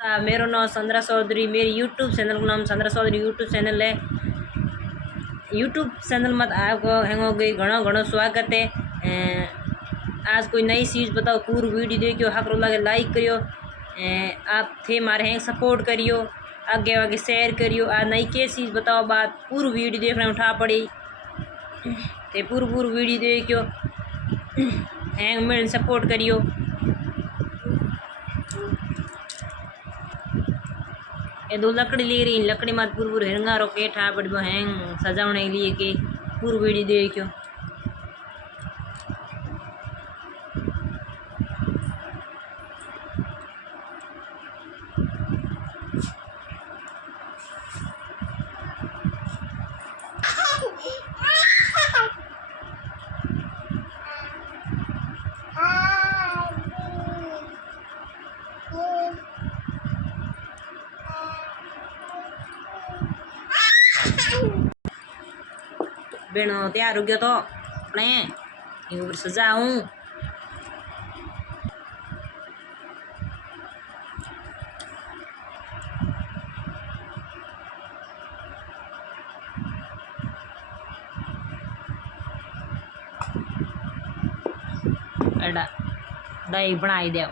मेरो नाम संद्रा चौधरी, मेरी यूट्यूब चैनल का नाम संद्रा चौधरी यूट्यूब चैनल है। यूट्यूब चैनल में आपको हेंगो गई घणो घणो स्वागत है। आज कोई नई चीज़ बताओ, पूरी वीडियो देखियो, हक लगे लाइक करियो, आप थे मारे हैं सपोर्ट करियो, आगे आगे शेयर करियो। आज नई के चीज़ बताओ, बात पूरी वीडियो देखने उठा पड़ी थे, पूरी वीडियो देखियो, हैंग मेरे सपोर्ट करियो। ये दो लकड़ी ले रही, लकड़ी मत पूर हिरंगारो के ठा पड़ो हैंग सजावने के लिए के पूरी वीडियो देखियो। बेनो तैयार हो गया तो अपने ऊपर सजाऊं। एडा दही बनाई दे।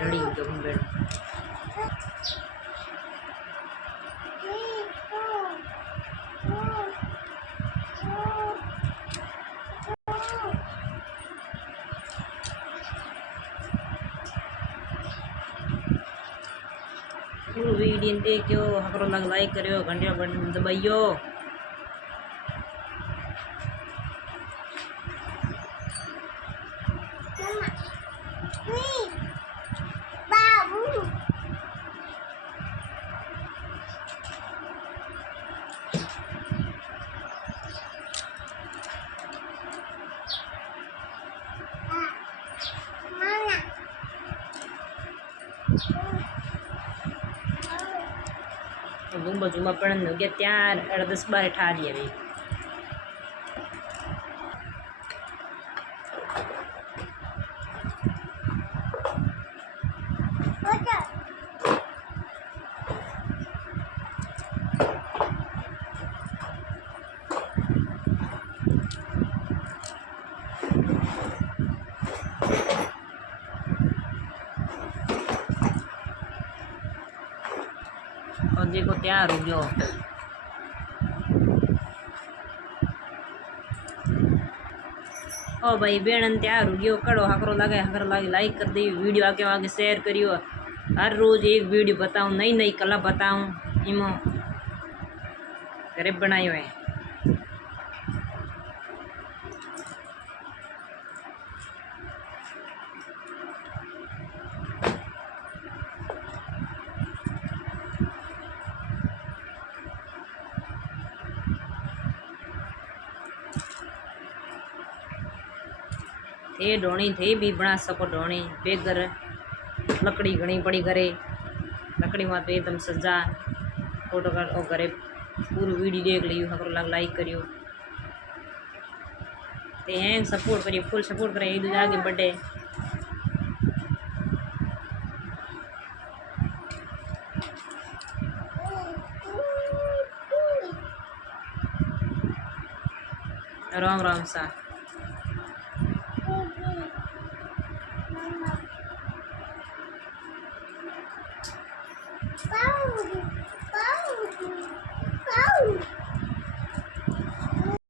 रेडी हो गया बेड। वीडियो देखियो, हकरो लग लाइक करियो, घंटिया बटन दबाइयो। बाजू पण हो गया तैयार, 10-12 ठा रही है। और देखो तैयार हो गयो। ओ भाई बेड़न तैयार हो गयो, कड़ो हकरो लगे लाइक कर दी, वीडियो आगे आगे शेयर करियो। हर रोज एक वीडियो बताऊं, नई नई कला बताऊं, इमो गरीब बनायो है। थे ढोणी थे भी बना सको, ढोणी बेगर लकड़ी घनी पड़ी करे, लकड़ी में तो एकदम सजा फोटो कर ओ करे। पूरी वीडियो देख लियो, हकरो लग लाइक करियो, ते हैं सपोर्ट करियो, फुल सपोर्ट करे, एक दूसरे आगे बढ़े। राम राम सा। Bye.